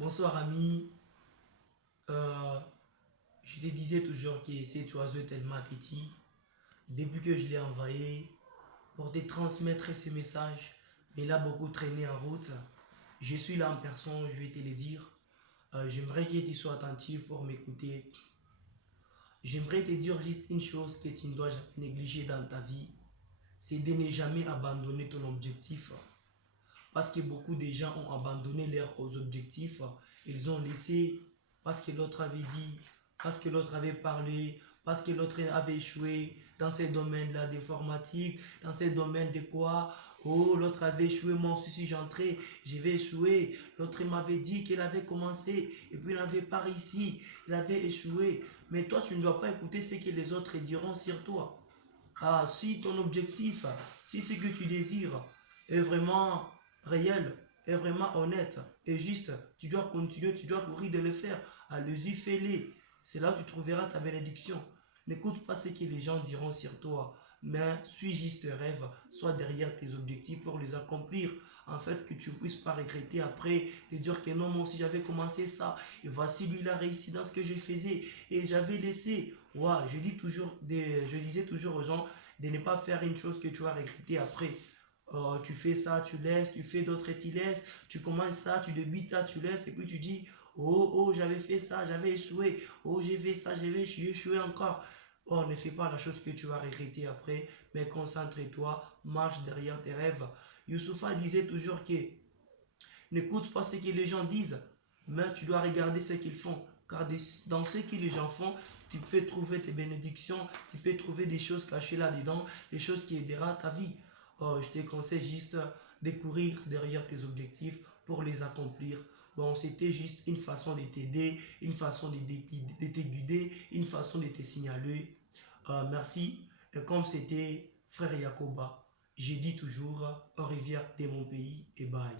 Bonsoir ami. Euh, je te disais toujours que cet oiseau est tellement petit. Depuis que je l'ai envoyé pour te transmettre ce message, mais il a beaucoup traîné en route. Je suis là en personne, je vais te le dire. J'aimerais que tu sois attentif pour m'écouter. J'aimerais te dire juste une chose que tu ne dois jamais négliger dans ta vie, c'est de ne jamais abandonner ton objectif. Parce que beaucoup de gens ont abandonné leurs objectifs. Ils ont laissé parce que l'autre avait dit, parce que l'autre avait parlé, parce que l'autre avait échoué dans ces domaines-là d'informatique, dans ces domaines de quoi. Oh, l'autre avait échoué, moi aussi si j'entrais, je vais échouer. L'autre m'avait dit qu'il avait commencé et puis il n'avait pas réussi, il avait échoué. Mais toi, tu ne dois pas écouter ce que les autres diront sur toi. Ah, si ton objectif, si ce que tu désires est vraiment réel, est vraiment honnête et juste, tu dois continuer, tu dois courir de le faire. Allez-y, fais-le. C'est là où tu trouveras ta bénédiction. N'écoute pas ce que les gens diront sur toi, mais suis juste tes rêves, sois derrière tes objectifs pour les accomplir. En fait, que tu ne puisses pas regretter après, te dire que non, moi aussi j'avais commencé ça, et voici lui, il a réussi dans ce que je faisais, et j'avais laissé. Ouais, je disais toujours aux gens de ne pas faire une chose que tu vas regretter après. Tu fais ça, tu laisses, tu fais d'autres et tu laisses, tu commences ça, tu débutes ça, tu laisses, et puis tu dis, oh, oh, j'avais fait ça, j'avais échoué, oh, j'ai fait ça, j'ai échoué encore. Oh, ne fais pas la chose que tu vas regretter après, mais concentre-toi, marche derrière tes rêves. Youssoufa disait toujours que n'écoute pas ce que les gens disent, mais tu dois regarder ce qu'ils font. Car dans ce que les gens font, tu peux trouver tes bénédictions, tu peux trouver des choses cachées là-dedans, des choses qui aideront ta vie. Je te conseille juste de courir derrière tes objectifs pour les accomplir. Bon, c'était juste une façon de t'aider, une façon de te guider, une façon de te signaler. Merci. Et comme c'était Frère Yakoba, j'ai dit toujours au revoir de mon pays et bye.